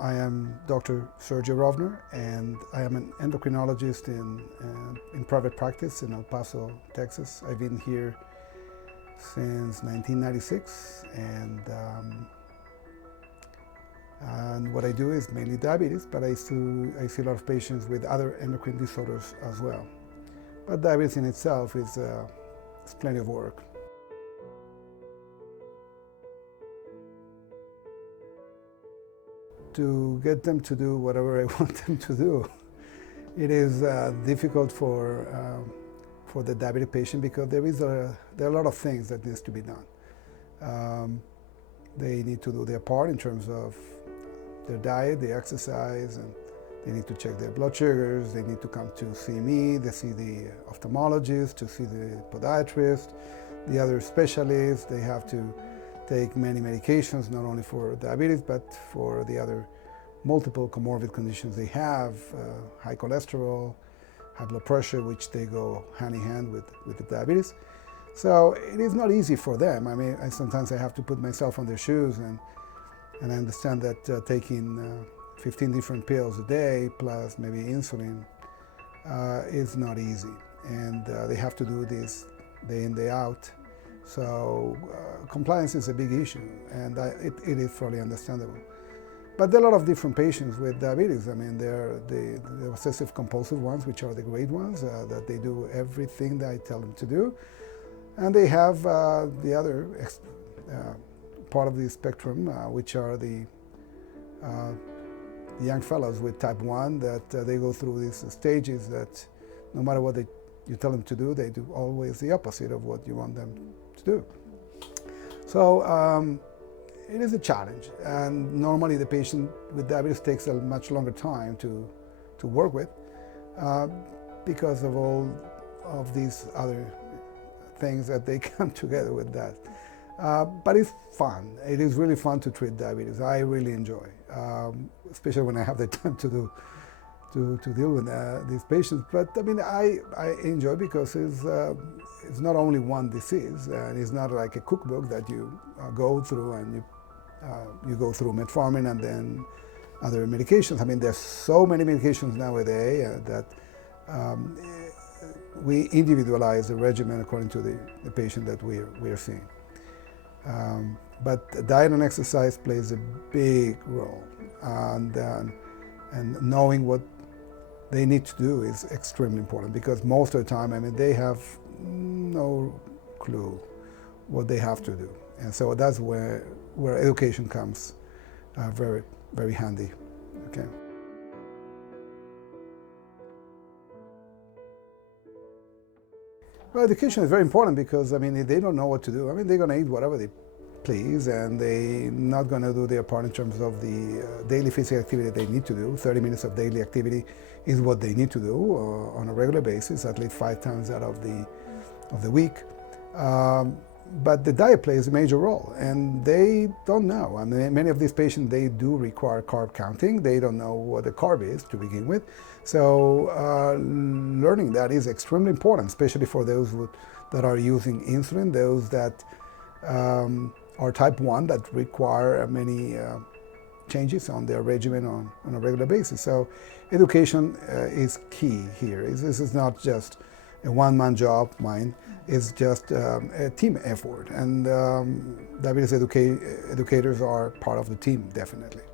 I am Dr. Sergio Rovner, and I am an endocrinologist in private practice in El Paso, Texas. I've been here since 1996, and what I do is mainly diabetes, but I see a lot of patients with other endocrine disorders as well. But diabetes in itself is plenty of work. To get them to do whatever I want them to do. It is difficult for the diabetic patient because there are a lot of things that needs to be done. They need to do their part in terms of their diet, the exercise, and they need to check their blood sugars. They need to come to see me. They see the ophthalmologist, to see the podiatrist, the other specialists. They have to take many medications, not only for diabetes, but for the other multiple comorbid conditions they have, high cholesterol, high blood pressure, which they go hand in hand with the diabetes. So it is not easy for them. I mean, sometimes I have to put myself on their shoes, and I understand that taking 15 different pills a day, plus maybe insulin, is not easy. And they have to do this day in, day out. So compliance is a big issue, and it is fully understandable. But there are a lot of different patients with diabetes. I mean, there are the obsessive compulsive ones, which are the great ones, that they do everything that I tell them to do. And they have the other part of the spectrum, which are the young fellows with type 1, that they go through these stages that no matter what you tell them to do, they do always the opposite of what you want them to do. So it is a challenge, and normally the patient with diabetes takes a much longer time to work with because of all of these other things that they come together with that. But it's fun. It is really fun to treat diabetes. I really enjoy, especially when I have the time to deal with these patients. But I mean, I enjoy because it's not only one disease, and it's not like a cookbook that you go through and you go through metformin and then other medications. I mean, there's so many medications nowadays that we individualize the regimen according to the patient that we are seeing. But diet and exercise plays a big role, and knowing what they need to do is extremely important, because most of the time, I mean, they have no clue what they have to do, and so that's where education comes very, very handy. Okay. Well, education is very important because, I mean, if they don't know what to do, I mean, they're going to eat whatever they please, and they're not going to do their part in terms of the daily physical activity they need to do. 30 minutes of daily activity is what they need to do on a regular basis, at least 5 times out of the week. But the diet plays a major role, and they don't know. I mean, many of these patients, they do require carb counting. They don't know what a carb is to begin with. So learning that is extremely important, especially for those that are using insulin, those that are type 1 that require many changes on their regimen on a regular basis. So education is key here. This is not just a one-man job, mine. It's just a team effort, and diabetes educators are part of the team, definitely.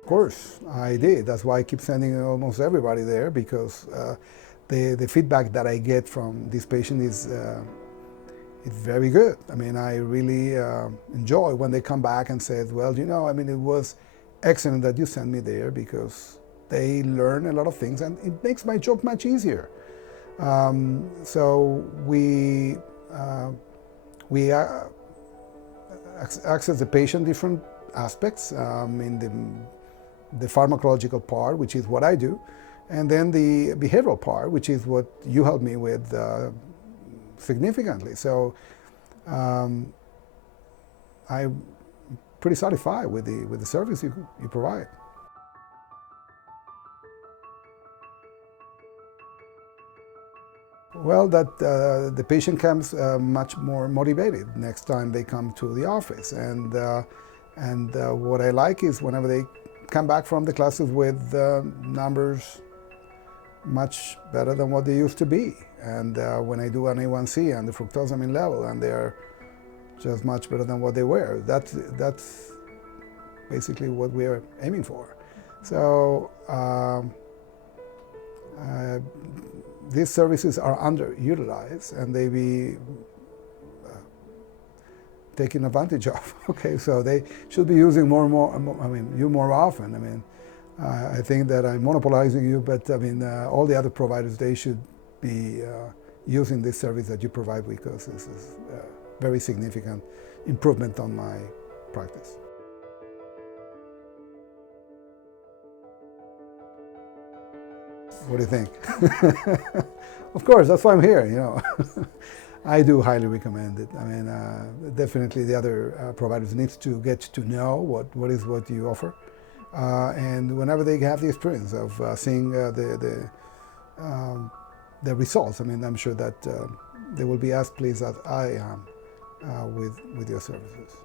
Of course, I did. That's why I keep sending almost everybody there, because the feedback that I get from this patient is very good. I mean, I really enjoy when they come back and say, well, you know, I mean, it was excellent that you sent me there, because they learn a lot of things, and it makes my job much easier. So we access the patient different aspects in the pharmacological part, which is what I do, and then the behavioral part, which is what you help me with significantly. So I'm pretty satisfied with the service you provide. Well, that the patient comes much more motivated next time they come to the office, and what I like is whenever they come back from the classes with numbers much better than what they used to be, and when I do an A1C and the fructosamine level, and they're just much better than what they were. That's basically what we're aiming for. So these services are underutilized, and they be taken advantage of. Okay, so they should be using more and more. I mean, you more often. I mean, I think that I'm monopolizing you, but I mean, all the other providers, they should be using this service that you provide, because this is a very significant improvement on my practice. What do you think? Of course, that's why I'm here, you know. I do highly recommend it. I mean, definitely the other providers need to get to know what you offer. And whenever they have the experience of seeing the results, I mean, I'm sure that they will be as pleased as I am with your services.